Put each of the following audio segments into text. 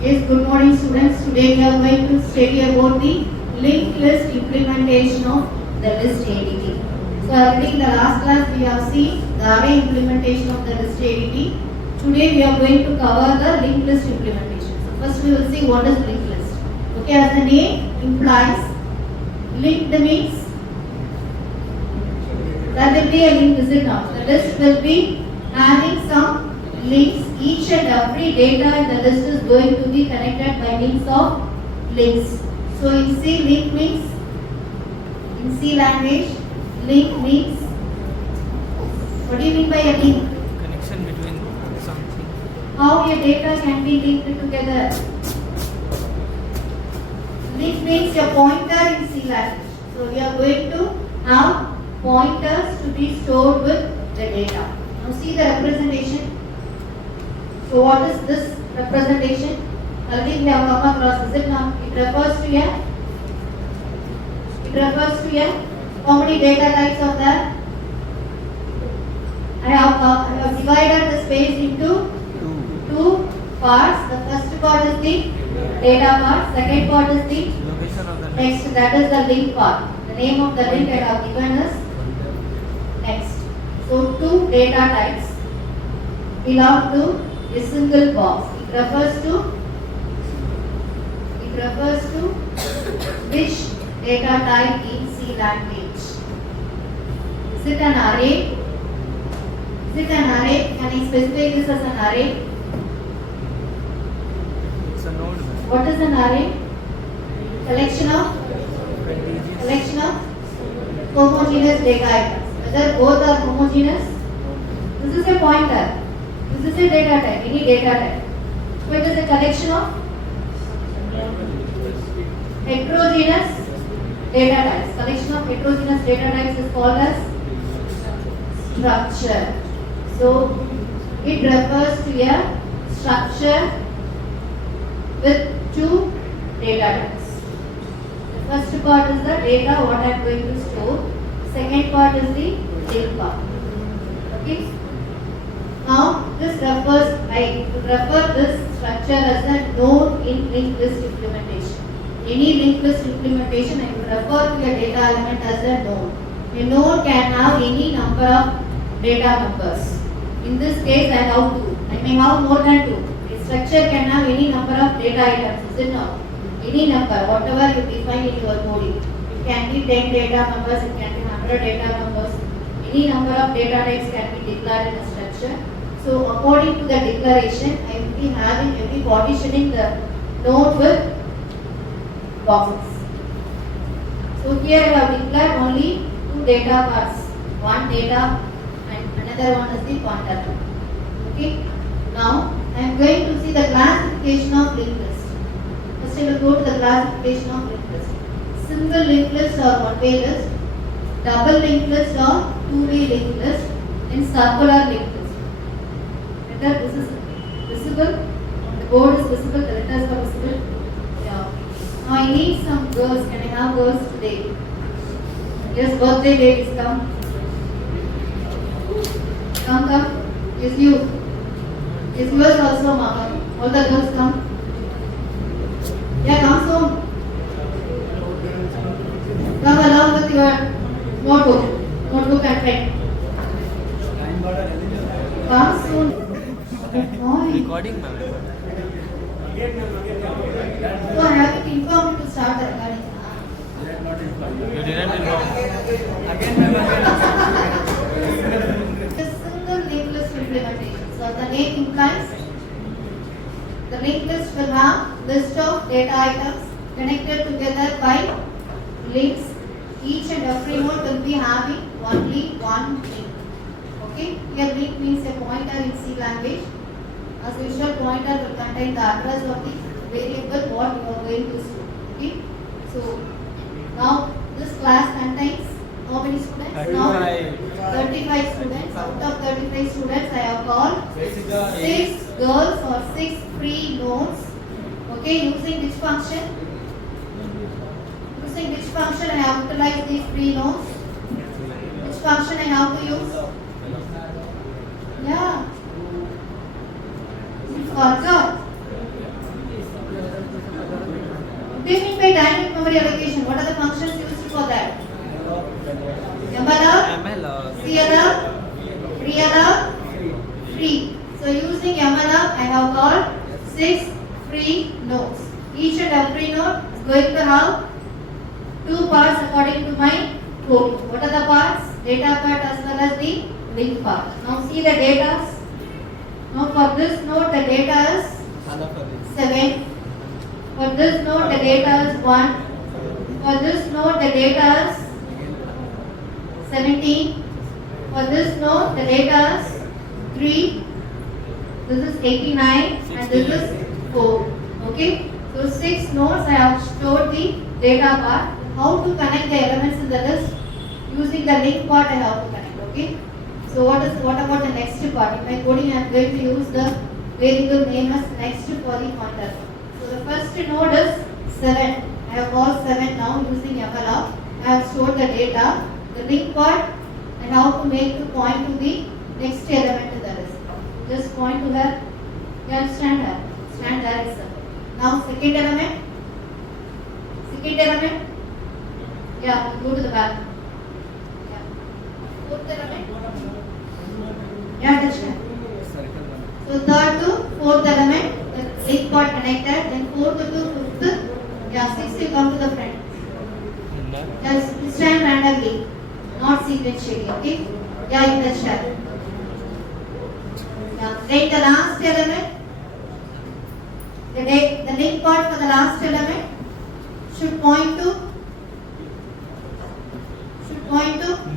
Yes, good morning students. Today we are going to study about the linked list implementation of the list ADT. So already in the last class we have seen the array implementation of the list ADT. Today we are going to cover the linked list implementation. So first we will see what is linked list. Okay, as the name implies, linked means that will be a link, is it not? The list will be having some links. Each and every data in the list is going to be connected by means of links. So in C, link means, in C language, link means, what do you mean by a link? Connection between something. How your data can be linked together. Link means a pointer in C language. So we are going to have pointers to be stored with the data. Now see the representation. So what is this representation? Already we have come across, is it not? It refers to a how many data types of that? I have divided the space into two parts. The first part is the data part, second part is the Location of the next, that is the link part. The name of the link I have given is next. So two data types belong to a single box. It refers to which data type in C language. Is it an array? Is it an array? Can I specify this as an array? It's a node. What is an array? Collection of Contiguous. homogeneous data items. Whether both are homogeneous, this is a pointer. This is a data type, any data type. So it is a collection of heterogeneous data types. Collection of heterogeneous data types is called as structure. So it refers to a structure with two data types. The first part is the data what I am going to store. Second part is the link part. Okay. Now this refers, I refer this structure as a node in linked list implementation. Any linked list implementation, I will refer to a data element as a node. A node can have any number of data members. In this case, I have two. I may have more than two. A structure can have any number of data items, is it not? Any number, whatever you define in your coding. It can be 10 data members, it can be 100 data members. Any number of data types can be declared in a structure. So according to the declaration, I will be partitioning the node with boxes. So here I have declared only two data parts. One data and another one is the pointer. Okay. Now I am going to see the classification of linked list. First I will go to the classification of linked list. Single linked list or one-way list, double linked list or two-way linked list, and circular linked list. This is visible. The board is visible. The letters are visible. Yeah. Now I need some girls. Can I have girls today? Yes, birthday babies come. Come. Yes, you. Yes, yours also, Mama. All the girls come. Yeah, come soon. Come along with your notebook and pen. Come soon. Recording, ma'am. So I have to inform you to start the recording. You didn't inform. The single linked list implementation. So the name implies the linked list will have list of data items connected together by links. Each and every node will be having only one link. Okay? Here link means a pointer in C language. As usual, pointer will contain the address of the variable what you are going to store. Okay? So now this class contains how many students? 35. Now 35 students. Out of 35 students, I have called 6 girls or 6 free nodes. Okay, using which function? Using which function I have utilized these free nodes? Which function I have to use? Yeah. You forgot. do you mean by dynamic memory allocation? What are the functions used for that? MLR, ML. CLR, PLR, free. So using MLR, I have got 6 free nodes. Each and every node is going to have 2 parts according to my code. What are the parts? Data part as well as the link part. Now see the data. Now for this node the data is 7. For this node the data is 1. For this node the data is 17. For this node the data is 3. This is 89 and this is 4. Okay. So 6 nodes I have stored the data part. How to connect the elements in the list? Using the link part I have to connect. Okay. So what about the next part? In my coding I am going to use the variable name as next for the pointer. So the first node is 7. I have called 7 now using MLR. I have stored the data. The link part and how to make to point to the next element in the list. Just point to her. You understand her? Stand there itself. Now second element. Second element. Yeah, go to the back. Yeah. Fourth element. Yeah, understand. So third to fourth element, the link part connected. Then fourth to fifth. Yeah, sixth will come to the front. Just stand randomly, not sequentially. Okay? Yeah, you understand. Yeah. Then the last element. The link part for the last element should point to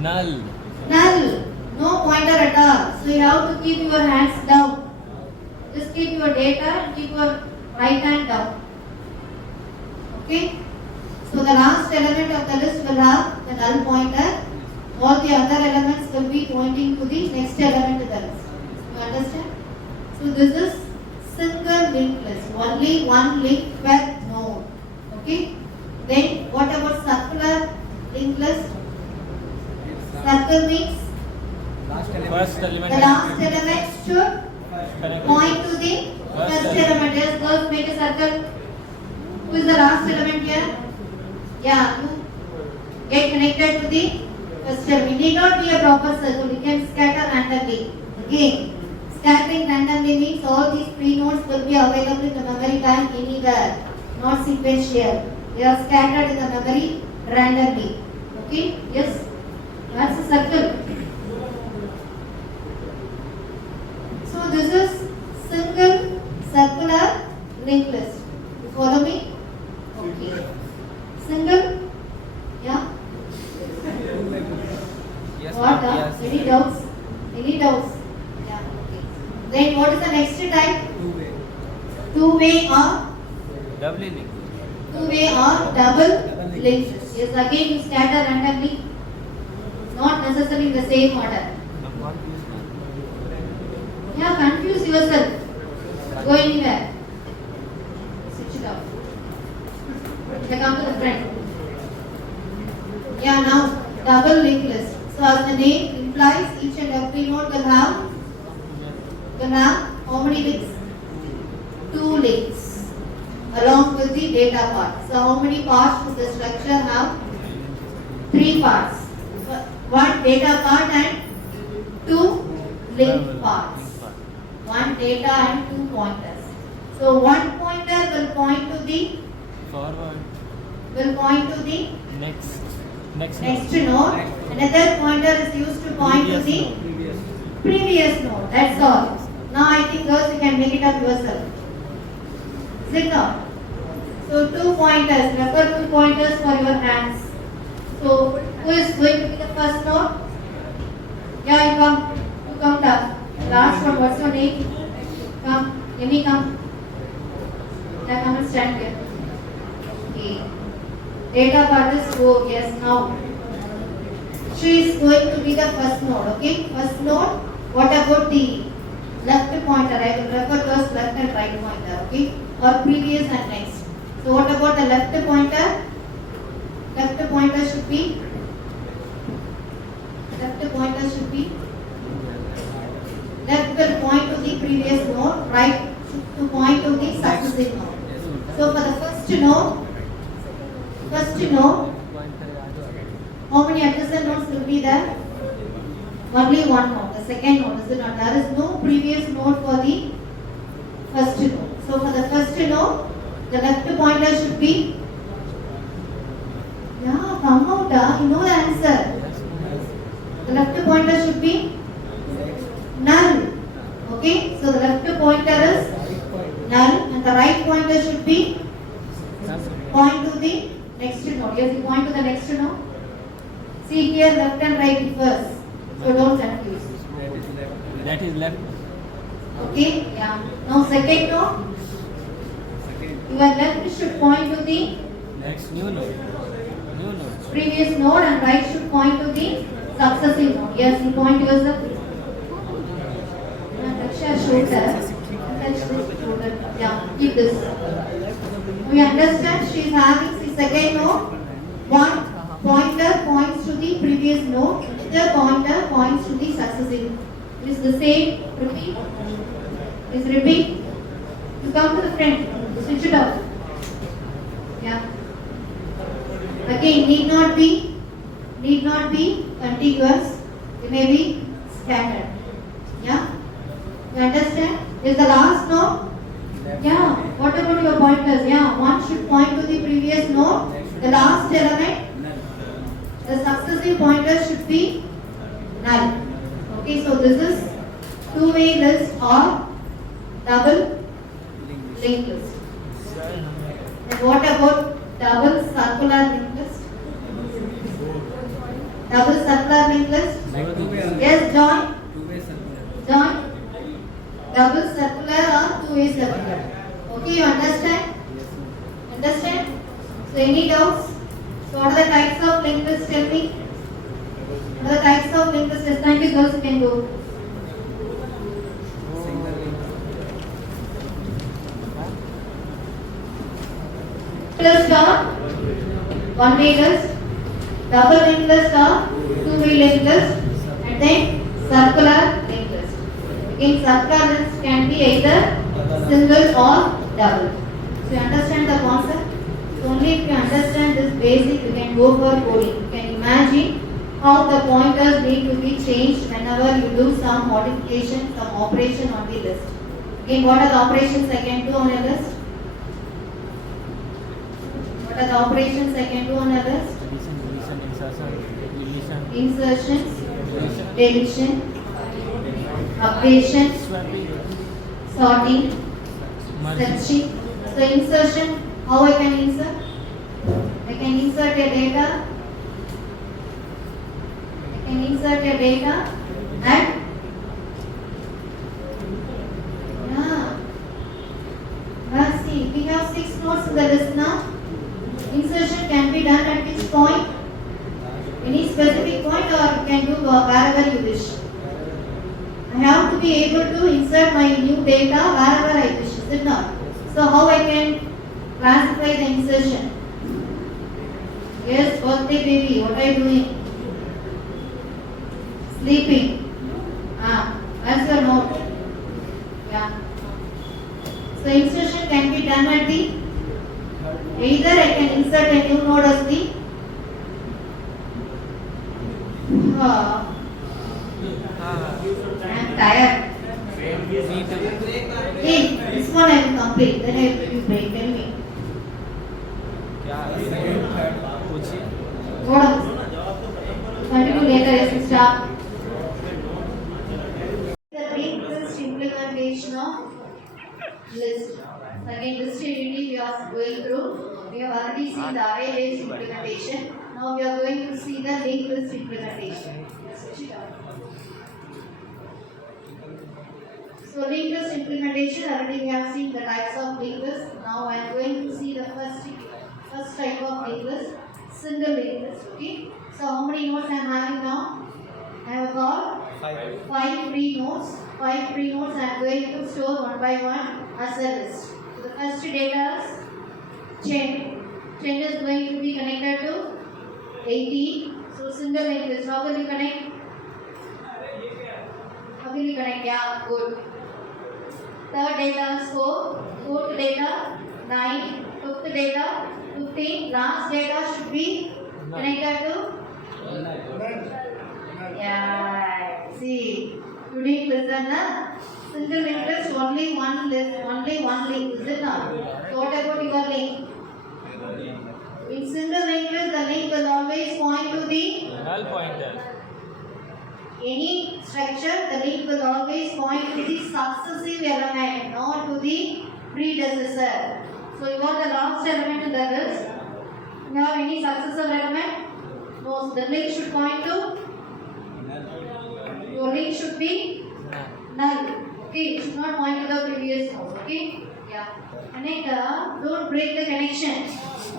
Null. null. No pointer at all. So you have to keep your hands down. Just keep your data and keep your right hand down. Okay? So the last element of the list will have the null pointer. All the other elements will be pointing to the next element of the list. You understand? So this is single linked list. Only one link per node. Okay? Then what about circular linked list? Circle means First the element. last element should Connect. point to the first element. Yes, girls, make a circle. Who is the last element here? Yeah, you get connected to the first element. It need not be a proper circle. You can scatter randomly. Again, scattering randomly means all these three nodes will be available in the memory bank anywhere, not sequential. They are scattered in the memory randomly. Okay? Yes, that's a circle. So this is single circular linked list. You follow me? Okay. Single? Yeah? Yes, What? ma'am, yes. Any doubts? Any doubts? Yeah. Okay. Then what is the next type? Two-way or Doubly linked. two-way or double linked list. Yes. Again, you scatter randomly. Not necessarily in the same order. I'm confused, ma'am. Yeah, confuse yourself. Go anywhere. Switch it off. They come to the front. Yeah, now double linked list. So as the name implies, each and every node will have how many links? 2 links along with the data part. So how many parts does the structure have? 3 parts. One data part and 2 link parts. One data and 2 pointers. So one pointer will point to the Forward. Next node. Another pointer is used to point to the previous node. That's all. Now I think girls you can make it up yourself. Is it not? So 2 pointers. Refer 2 pointers for your hands. So who is going to be the first node? Yeah, you come. You come down. Last one. What's your name? Come. Amy, come. Yeah, come and stand here. Okay. Data part is 4. Yes, now. She is going to be the first node. Okay. First node. What about the left pointer? I will refer to as left and right pointer. Okay. Or previous and next. So what about the left pointer? Left pointer should be. Left will point to the previous node. Right to point to the successive node. So for the first node, node, how many adjacent nodes will be there? Only one node, the second node, is it not? There is no previous node for the first node. So for the first node, the left pointer should be, yeah, come out, you know the answer. The left pointer should be null. Okay, so the left pointer is null and the right pointer should be point to the next node. Yes, you point to the next node. See here, left and right differs. So don't confuse. That is left. Okay, yeah. Now second node, your left should point to the Next new node. New node. previous node and right should point to the successive node. Yes, you point towards the Raksha shoulder. Touch this shoulder. Yeah, keep this. We understand she is having the second node. One pointer points to the previous node. The pointer points to the successive. It is the same. Repeat. Please repeat. You come to the front. Switch it off. Yeah. Again, need not be contiguous. It may be scattered. Yeah. You understand? Is the last node? Yeah. What about your pointers? Yeah. One should point to the previous node. The last element. The successive pointer should be null. Okay. So this is two-way list or double linked list. And what about double circular linked list? Double circular linked list? Yes, join. Join. Double circular or two-way circular. Okay, you understand? Understand? So any doubts? So what are the types of linked list? Tell me. What are the types of linked list? Yes, thank you, girls. You can go. List or one-way list, double linked list or two-way linked list, and then circular linked list. Again, circular list can be either single or double. So you understand the concept? So only if you understand this basic, you can go for coding. You can imagine how the pointers need to be changed whenever you do some modification, some operation on the list. Again, what are the operations I can do on a list? What are the operations I can do on a list? Insertion, deletion, updation, sorting, searching. So insertion, how I can insert? I can insert a data. I can insert a data and see, we have 6 nodes in the list now. Insertion can be done at this point, any specific point, or you can do wherever you wish. I have to be able to insert my new data wherever I wish, is it not? So how I can classify the insertion? Yes, birthday baby, what are you doing? Sleeping. That's your note. Yeah. So insertion can be done at the, either I can insert a new node as the I'm tired. Hey, this one I will complete. Then I will give you break. Tell me. Go down. Continue later. Yes, stop. The linked list implementation of list. Again, list unity we are going through. We have already seen the array list implementation. Now we are going to see the linked list implementation. So linked list implementation, already we have seen the types of linked list. Now I am going to see the first type of linked list, single linked list. Okay. So how many nodes I am having now? I have got 5 free nodes. 5 free nodes I am going to store one by one as a list. So the first data is chain. Chain is going to be connected to 18. So single linked list. How will you connect? How will you connect? Yeah, good. Third data is 4. Fourth data 9. Fifth data 15. 15. Last data should be connected to. Yeah. See, you didn't listen, na? Single interest only one list, only one link. Is it not? So what about your link? In single interest, the link will always point to the null pointer. any structure. The link will always point to the successive element, not to the predecessor. So you want the last element in the list. You have any successive element? No. So the link should point to. Your link should be null. Okay, it should not point to the previous node. Okay, yeah. And don't break the connection.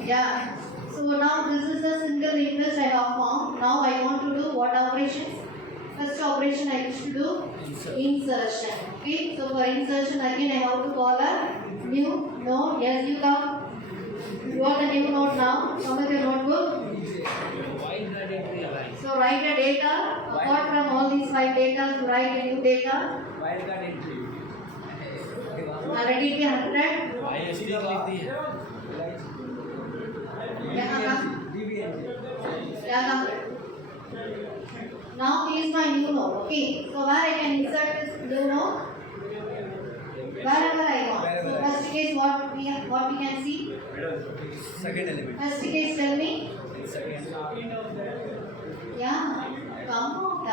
Yeah. So now this is the single interest I have formed. Now I want to do what operations? First operation I wish to do insertion. Okay, so for insertion again I have to call a new node. Yes, you come. You want the new node now. Come with your notebook. Why is that entry aligned? So write the data. Apart from all these 5 data, you write a new data. Why is that entry? Already be 100. Why is it like Yeah, now he is my new node. Okay. So where I can insert this new node? Wherever I want. So first case what we can see? second element? First case tell me. Second. Yeah. Come out.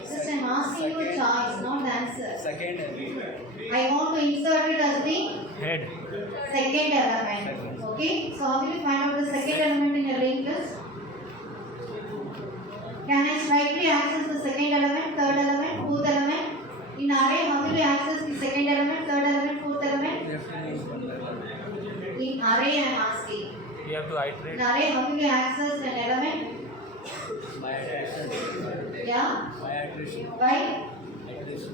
Just I'm asking you a choice, not the answer. Second element. I want to insert it as the Head. second element. Okay. So how will you find out the second element in your linked list? Can I slightly access the second element, third element, fourth element? In array, how will you access the second element, third element, fourth element? In array, I am asking. You have to iterate. In array, how will you access an element? By iteration. Yeah. By iteration. By? Iteration.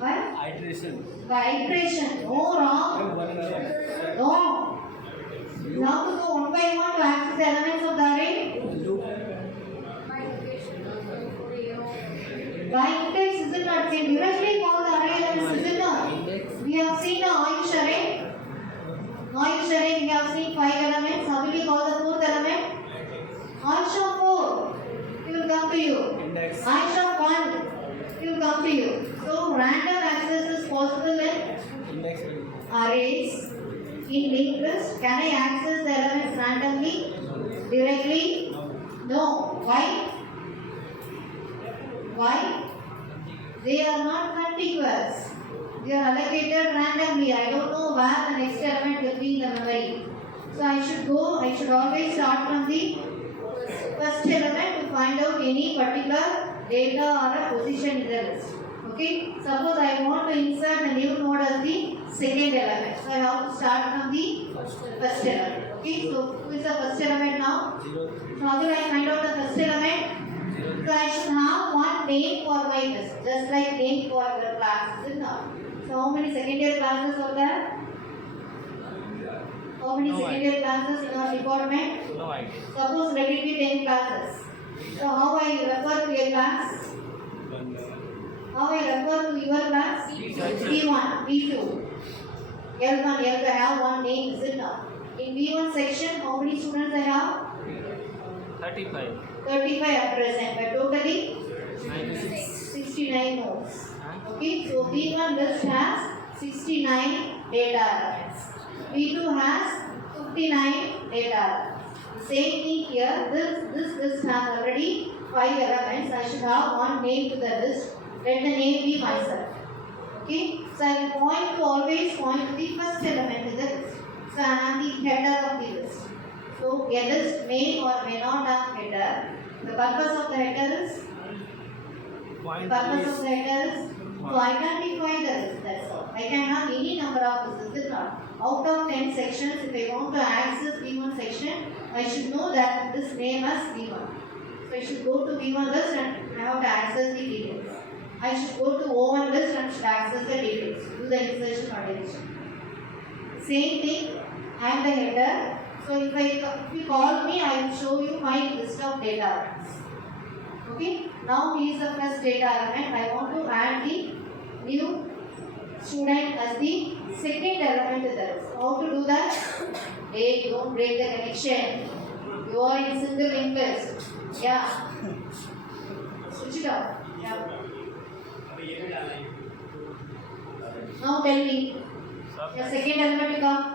By? Iteration. By iteration. No, wrong. One element. No. You have to go one by one to access the elements of the array. Loop. By index, is it not? They directly call the array elements, is it not? We have seen the Oyush array. Oyush array, we have seen 5 elements. How will you call the fourth element? Oyush of 4. It will come to you. Index. Oyush of 1. It will come to you. So, random access is possible in Index. arrays. In linked list, can I access the elements randomly? Directly? No. Why? Why? They are not contiguous. They are allocated randomly. I don't know where the next element will be in the memory. So I should always start from the first element to find out any particular data or a position in the list. Okay? Suppose I want to insert a new node as the second element. So I have to start from the first element. Okay? So who is the first element now? So how will I find out the first element? So I should have one name for my list, just like name for your class, is it not? So how many second year classes are there? How many No second idea. year classes in our department? No idea. Suppose let it be 10 classes. So how I refer to a class? How I refer to your class? B1, B2, L1, L2, I have one name, is it not? In B1 section, how many students I have? 35. 35 at present, but totally 96. 69 nodes. Huh? Okay, so B1 list has 69 data elements. B2 has 59 data elements. Same thing here, this list has already 5 elements. I should have one name to the list. Let the name be myself. Okay, so I will always point to the first element in the list. So I am the header of the list. So a list may or may not have header. The purpose of the header is to identify the list, that's all. I can have any number of lists, is it not? Out of 10 sections, if I want to access V1 section, I should know that this name as V1. So I should go to V1 list and I have to access the details. I should go to O1 list and should access the details, do the insertion or deletion. Same thing, I am the header. So if you call me, I will show you my list of data elements. Okay, now he is the first data element. I want to add the new student as the second element to the list. How to do that? don't break the connection. You are in single invest. Yeah. Switch it off. Yeah. Now tell me. Your second element will come.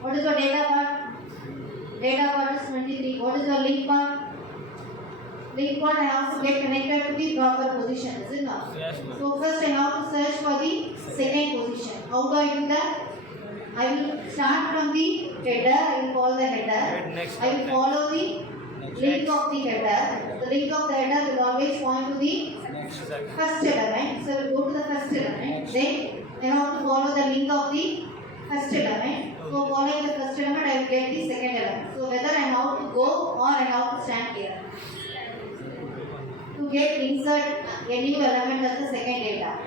What is your data part? Data part is 23. What is your link part? Link part I have to get connected to the proper position, is it not? Yes, ma'am. So first I have to search for the second position. How do I do that? I will start from the header. I will follow the header. Next. I will follow the link of the header. The link of the header will always point to the first element. So I will go to the first element. Then I have to follow the link of the first element. So following the first element, I will get the second element. So whether I have to go or I have to stand here. To get insert a new element as the second data.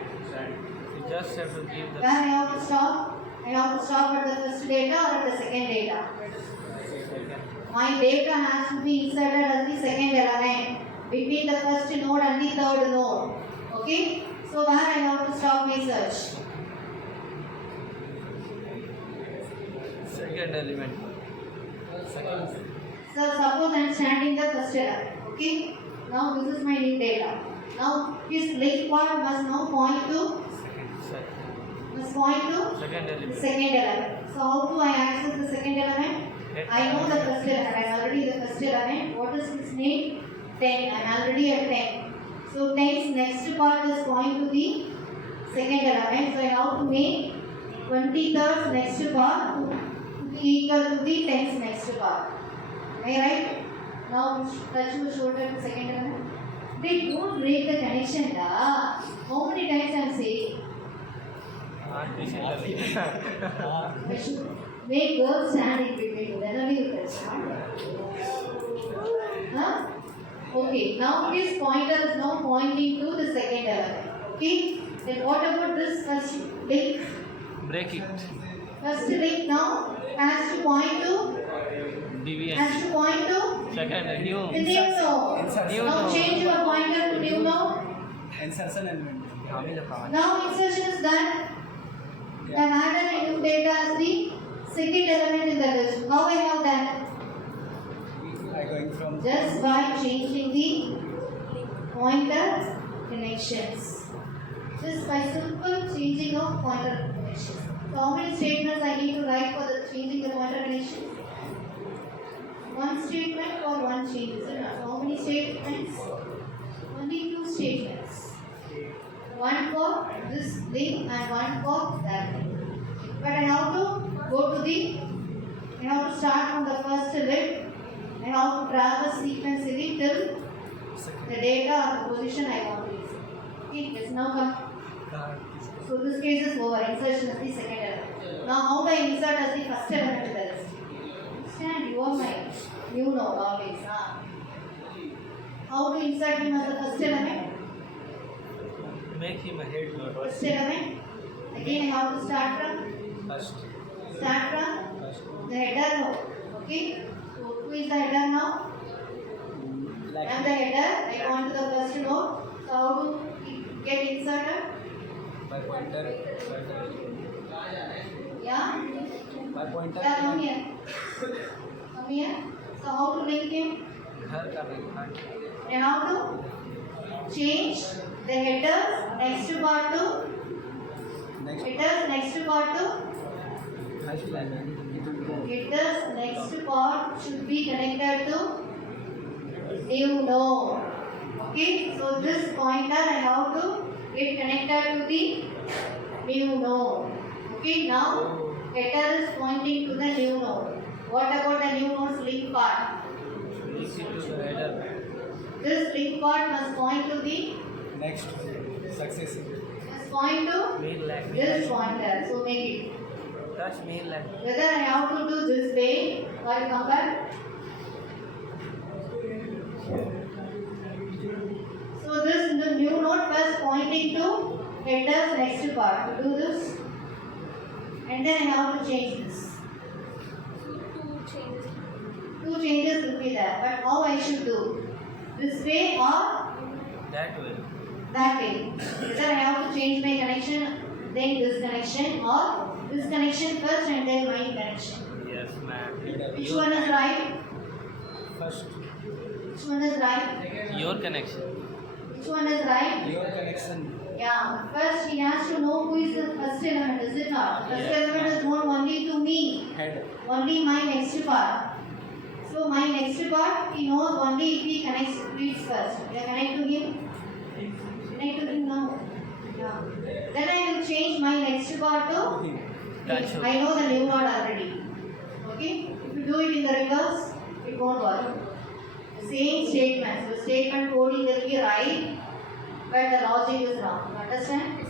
You just have to give Where the I have to stop? I have to stop at the first data or at the second data. My data has to be inserted as the second element between the first node and the third node. Okay? So where I have to stop my search? second element. So suppose I am standing the first element. Okay? Now this is my new data. Now this link part must now point to Second element. second element. So how do I access the second element? I know the first element. I am already the first element. What is its name? 10. I am already at 10. So 10's next part is point to the second element. So I have to make 23rd next part to be equal to the 10's next part. Am I right? Now touch your shoulder to second element. They don't break the connection. Da. How many times I am saying? Artificial element. I should make girls stand in between. Then only you can stand. Huh? Okay, now this pointer is now pointing to the second element. Okay? Then what about this first link? Break it. First link now has to point to Deviant. Second, new. the new node. New Now node. change your pointer to new node. Insertion element. Now insertion is done. I have added a new data as the second element in the list. How I have that? By going from Just by changing the pointer connections. Just by simple changing of pointer connections. So how many statements I need to write for the changing the pointer connection? One statement or one change, isn't it? So how many statements? Only two statements. One for this link and one for that link. But I have to go to I have to start from the first link. I have to traverse sequentially till the data or the position I want to use. Okay, let's now come. So this case is over. Insertion is the second element. Now how do I insert as the first element in the list? Understand? You are my new node always. Huh? How to insert him as the first element? Make him a head node. First element. Again I have to start from First. the header node. Okay? So who is the header now? I am the header. I want to the first node. So how to get inserted? by pointer. Yeah? By pointer. Yeah, come here. Come here. So how to link him? घर का link. I have to change the headers next part to Next. headers next part to Hash line. headers next part should be connected to new node. Okay, so this pointer I have to get connected to the new node. Okay, now header is pointing to the new node. What about the new node's link part? Link it to the header. This link part must point to the Next. Successive. must point to Main line. this pointer. So make it. Touch main line. Whether I have to do this way or come back. So this is the new node first pointing to header's next part. To do this, and then I have to change this. Two changes will be there, but how I should do? This way or That way. that way? Whether I have to change my connection, then this connection, or this connection first and then my connection. Yes, ma'am. Which one is right? First, Which one is right? Your connection. Which one is right? your connection. Yeah. First, he has to know who is the first element, is it not? First Yeah. element is known only to me, Head. only my next part. So my next part, he knows only if he connects to it first. Can I connect to him? Connect to him now. Yeah. Then I will change my next part to. Touch. I know the new word already. Okay? If you do it in the reverse, it won't work. The same statement. So statement coding will be right, but the logic is wrong. You understand?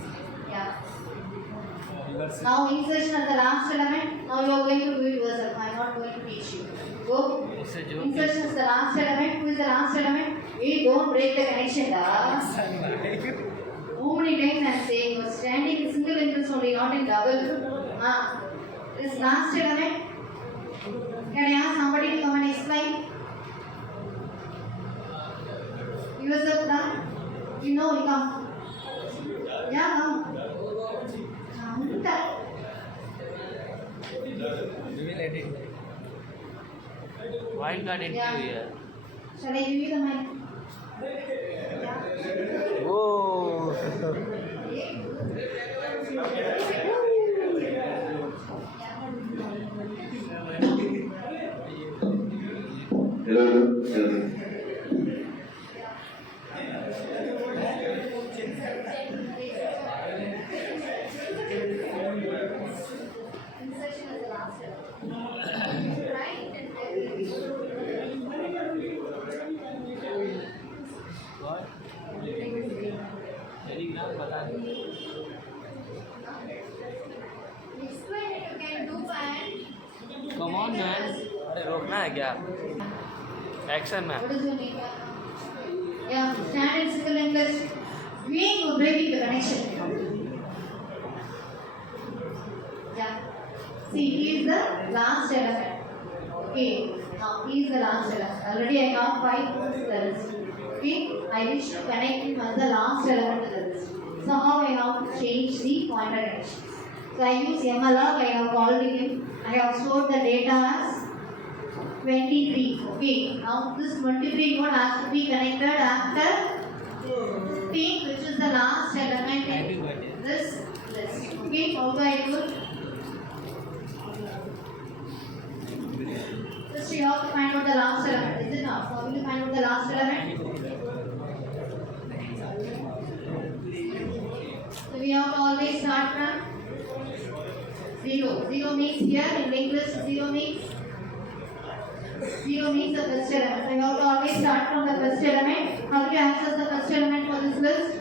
Yeah. Reverse. Now insertion as the last element. Now you are going to do it yourself. I am not going to teach you. Go. उससे जो Insertion is the last element. Who is the last element? Hey, don't break the connection. Da. How many times I am saying you are standing in single interest only, not in double. This last element. Can I ask somebody to come and explain? Yourself done? You know, you come. Yeah, come. Come. We will edit. wild card entry Yeah. हुई है. Shall I give you the mic? Whoa. Hello. Insertion is the last element. Right? What? Telegram बता दो. Explain it, you can do and Come on man. अरे रोकना है क्या? Action में. what is your name? Yeah, standard single English. Doing or breaking the connection. Yeah. See, he is the last element. Okay. Now he is the last element. Already I have 5 to the list. Okay. I wish to connect him as the last element to the list. So how I have to change the pointer connection. So I use MLR. I have called him. I have stored the data as 23. Okay. Now this 23 node has to be connected after 15, which is the last element in this list. Okay. How do I do it? First you have to find out the last element. Is it not? How will you find out the last element? So we have to always start from 0. 0 means here in English 0 means the first element. So you have to always start from the first element. How do you access the first element for this list?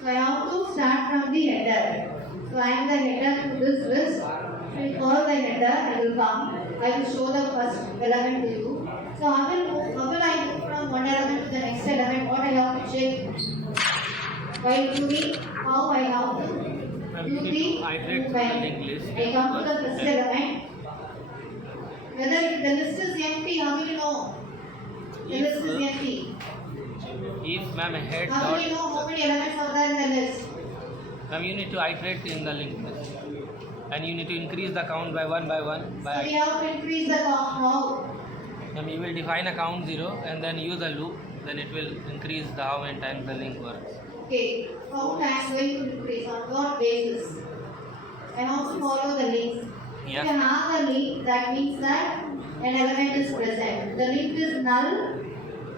So I have to start from the header. So I am the header to this list. So for the header I will come. I will show the first element to you. So how will I move from one element to the next element? What I have to check? While doing how I have to do the movement. I come to the first element. Whether the list is empty, how will you know? The list is empty. If ma'am head How will you dot, know how many elements are there in the list? ma'am you need to iterate in the linked list, and you need to increase the count by one. So we have to increase the count. How? Ma'am you will define a count 0 and then use a loop. Then it will increase the how many times the link works. Okay, count I am going to increase on what basis? I have to follow the link. If Yeah. you have the link, that means that an element is present. The link is null.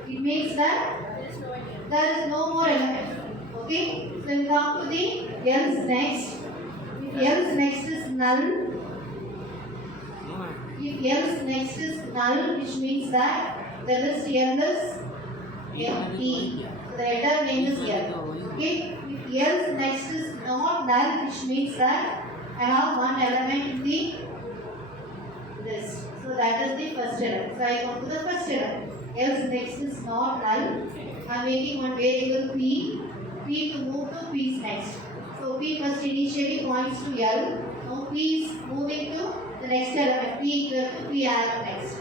It means that there is no more element. Okay, so we come to the else next. If else next is null, No, ma'am. if else next is null, which means that the list L is empty. So the header name is L. Okay, if else next is not null, which means that I have one element in the list. So that is the first element. So I come to the first element. Else next is not null. I am making one variable P. P to move to P's next. So P first initially points to L. Now P is moving to the next element. P equal to P arrow next.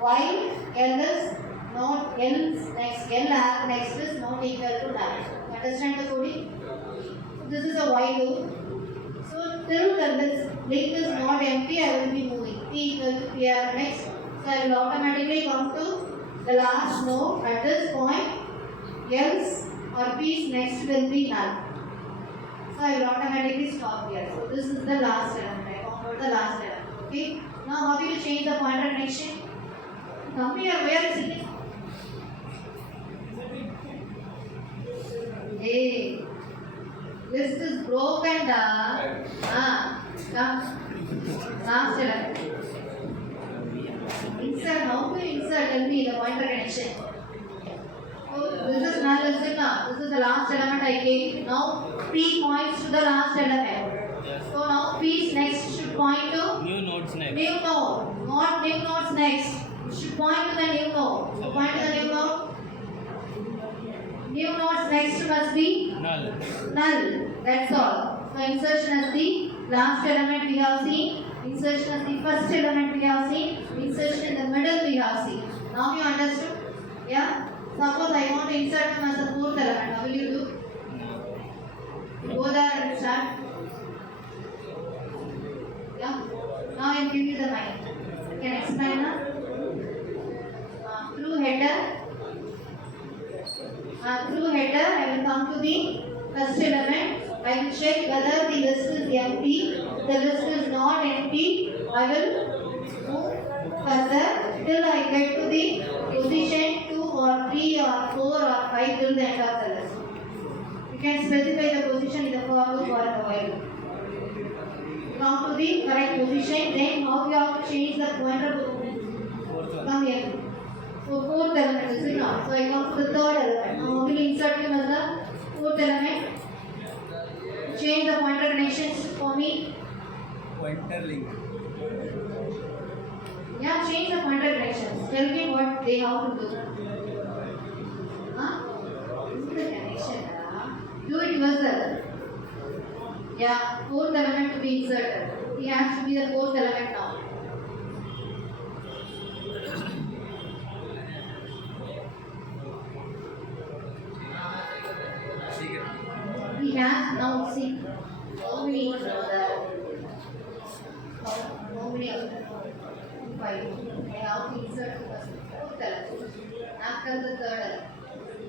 While L is not L's next. L arrow next is not equal to null. Understand the coding? this is a while loop. So till this link is not empty, I will be moving. T equal to PR next. So I will automatically come to the last node at this point. Else or P's next will be null. So I will automatically stop here. So this is the last element. I convert the last element. Okay. Now how do you change the pointer connection? Come here. Where is it? Hey, list is broken down. Come. Last element. Insert. How to insert? Tell me the pointer connection. So this is null, is it now? This is the last element I gave. Now P points to the last element. Yes. So now P's next should point to New nodes next. new node, not new nodes next. It should point to the new node. So point to the new node. New nodes next must be Null. null. That's all. So insertion as the last element we have seen. Insertion as the first element we have seen. Insertion in the middle we have seen. Now you understood? Yeah? Suppose I want to insert him as a fourth element. How will you do? You go there and start. Yeah? Now I will give you the line. You can explain now. Through header. Through header, I will come to the first element. I will check whether the list is empty. If the list is not empty, I will move further till I get to the position 2 or 3 or 4 or 5 till the end of the list. You can specify the position in the for loop or the while loop. Come to the correct position, then how you have to change the pointer to come here. So fourth element is it now? So I come to the third element. Now we will insert him as the fourth element. Change the pointer connections for me. Pointer link. Yeah, change the pointer connections. Tell me what they have to do. Huh? Do the connection. Do it yourself. Yeah, fourth element to be inserted. He has to be the fourth element now. He has now see how many how many of them? 5. I have to insert the fourth element after the third element.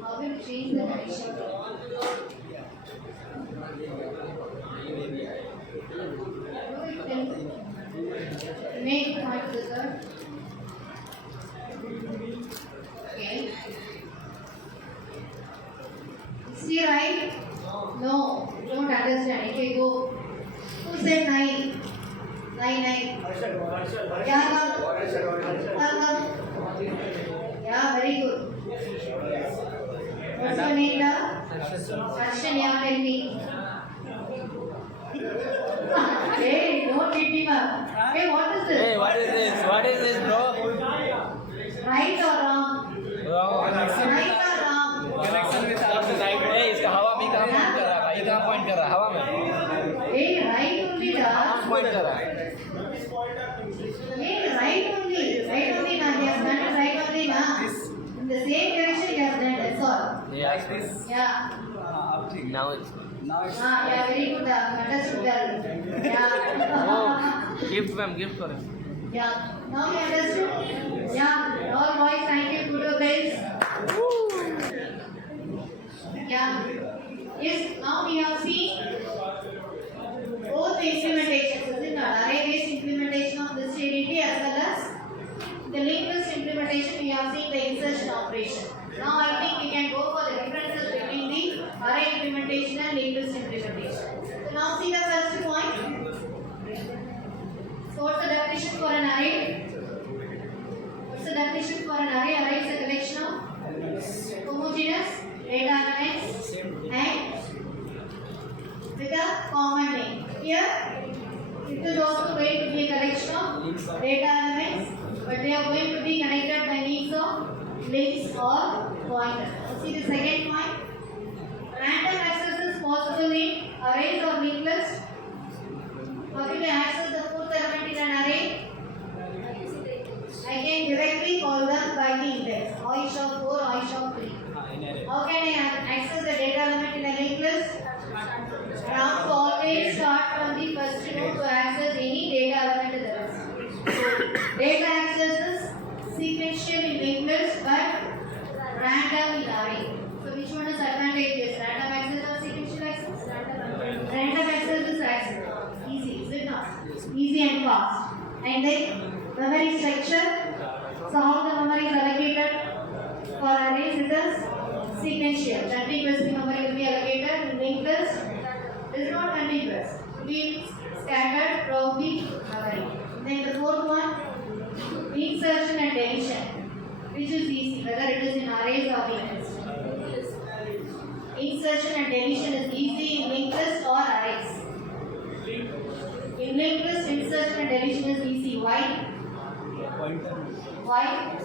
How will you change the connection? Make the point to the third. Okay. See right? No, don't understand. Okay, go. Who said 9? 9. Yeah, come. Yeah, very good. What's your name now? Harshan, yeah, tell me. Hey, don't beat him up. Hey, what is this? Hey, what is this? What is this, bro? Right or wrong? Wrong. Right or wrong? Connection with other. Hey, इसका हवा में कहाँ point कर रहा है? भाई कहाँ point कर रहा है? हवा में. Hey, right only da. Point कर रहा है. Hey, right only. Right only na. He has done it right only na. In the same direction he has done. That's all. Like this. Yeah. Up thing. Now it's. Now it's. Yeah, very good. Understood girl. Yeah. Oh, gift ma'am, gift for him. Yeah. Now you understood? Yeah. All boys, thank you. Put your bells. Yeah. Yes. Now we have seen both the implementations. Is it not? Array-based implementation of this TDT as well as the linked list implementation. We have seen the insertion operation. Now I think we can go for the differences between the array implementation and linked list implementation. So now see the first point. So what's the definition for an array? What's the definition for an array? Array is a collection of homogeneous data elements and with a common name. Here it is also going to be a collection of data elements, but they are going to be connected by means of links or pointers. See the second point. Random access is possible in arrays or linked list. How can I access the fourth element in an array? I can directly call them by the index. I shall 4, I shall 3. In array. How can I access the data element in a linked list? And then memory structure. So how the memory is allocated for arrays? It is sequential. Contiguous memory will be allocated. Linked list is not contiguous. It will be scattered from the memory. Then the fourth one, insertion and deletion, which is easy whether it is in arrays or linked list. Insertion and deletion is easy in linked list or arrays. In linked list, insertion and deletion is easy. Why? Pointer. Why?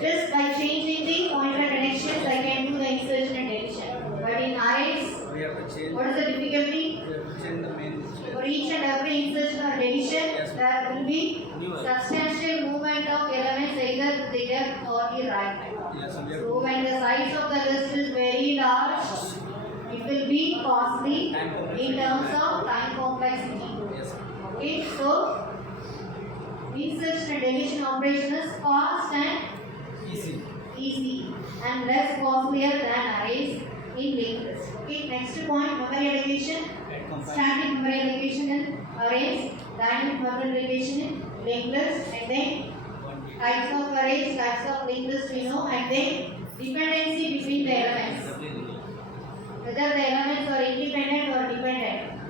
Just by changing the pointer connections, I can do the insertion and deletion. But in arrays, We have to change. what is the difficulty? We have to change the main. For each and every insertion or deletion, Yes. there will be New substantial movement of elements either to the left or the right. Yes, we have So when the size of the list is very large, it will be costly in terms of time complexity. Yes. Okay, so insertion and deletion operation is fast and Easy. easy and less costlier than arrays in linked list. Okay, next point, memory allocation. And combine. Static memory allocation in arrays, dynamic memory allocation in linked list, and then types of arrays, types of linked list we know, and then dependency between the elements. Whether the elements are independent or dependent.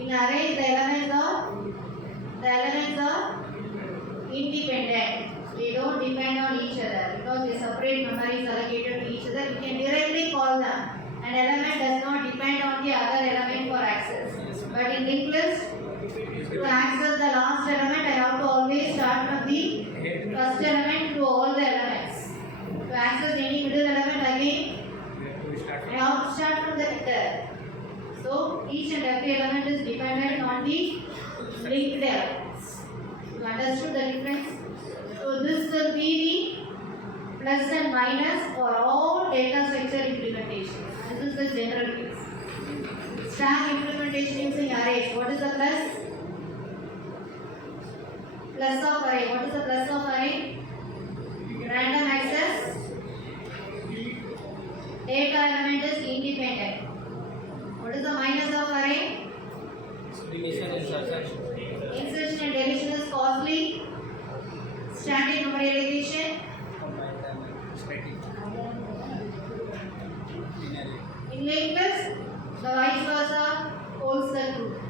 In arrays, the elements are independent. They don't depend on each other because the separate memories allocated to each other. We can directly call them. An element does not depend on the other element for access. But in linked list, to access the last element, I have to always start from the first element to all the elements. To access any middle element again, We have to start I have to start from the header. So each and every element is dependent on the linked elements. You understood the difference? So this will be the plus and minus for all data structure implementation. This is the general case. Stack implementation using arrays. What is the plus? Plus of array. What is the plus of array? Random access. Data element is independent. What is the minus of array? Deletion, insertion. Insertion and deletion is costly. Static memory allocation. combine them and static. Linearly. In linked list, the vice versa holds the true.